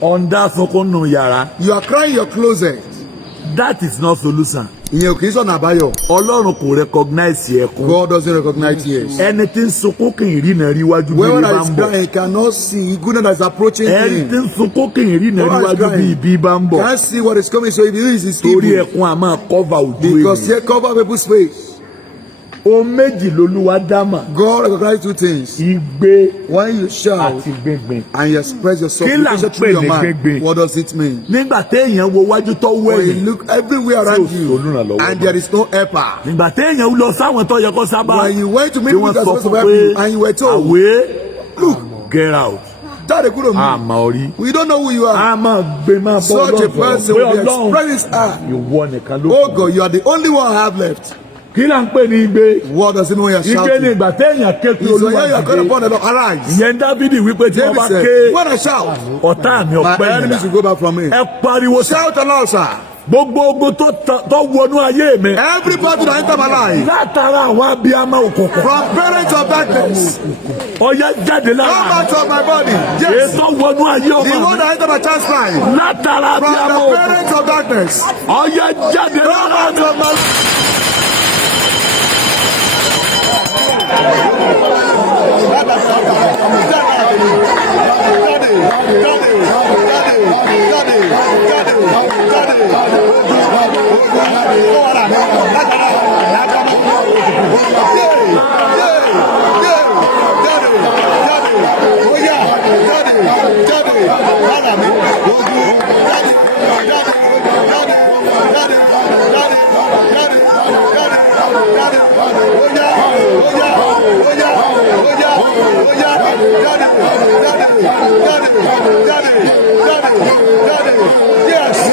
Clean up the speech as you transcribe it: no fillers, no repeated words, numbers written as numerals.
Ọ̀ndà sunkún nù yàrá. You are crying in your closet. That is not solution. Ìyẹn ò kì í sọ̀nà àbáyọ. Ọlọ́run kò recognize ẹkún. God doesn't recognize tears. Ẹni tí ń sunkún kì í rí nàrí iwájú bí Whoever ibi that bá is ń bọ̀. crying cannot see goodness that is approaching Ẹni tí him. ń sunkún kì í rí nàrí iwájú bí ibi bá ń bọ̀. Can't see what is coming, so if it is Torí evil. ẹkún a máa cover ojú Because ènìyàn. here cover people's face. Ohun méjì lolúwa dámà. God recognizes two things. Igbe When you shout àti gbẹ̀gbẹ̀. and you express your Kí là ń supplication through pè your ní mind, gbẹ̀gbẹ̀? what does it mean? Nígbà téèyàn wo wájú tó When you wẹ̀yìn. look everywhere around you and there is no helper. Nígbà téèyàn lọ sáwọn tó yẹ kó sábà. When you went to meet Tí wọ́n people that sọ are supposed to fún help pé you and you were told, àwé get out. jáde kúrò mi. Àmọ́ orí. We don't know who you are. A máa gbé máa bọ́ Such a person will be Ọlọ́run expressing his heart. ìwọ nìkan ló Oh God, you are the only one I have left. Kí là ń pè ní igbe? What does it mean when you are Igbe ni shouting? ìgbà téèyàn ké pé So Olúwa here you are calling dìde. upon the Lord, arise. Ìyẹn Dáfídì wípé tí wọ́n David bá said, ké when I shout, ọ̀tá mi my ọ̀pẹ́ enemies ìyìnlá. will go back from me. Ẹ pariwo sá. Shout aloud, sir. Gbogbo ogun tó wọnú ayé mi. Everybody that enter my life, Látara àwọn abiyamọ òkùnkùn. from parents of darkness, Ọ̀yá jáde come lára. out of my body. Yes. Ètò wọnú ayé The ọmọ one mi. that enter my child's life, Látara from abiyamọ the òkùnkùn. parents of darkness, Ọ̀yá jáde come lára out mi. of my Yes.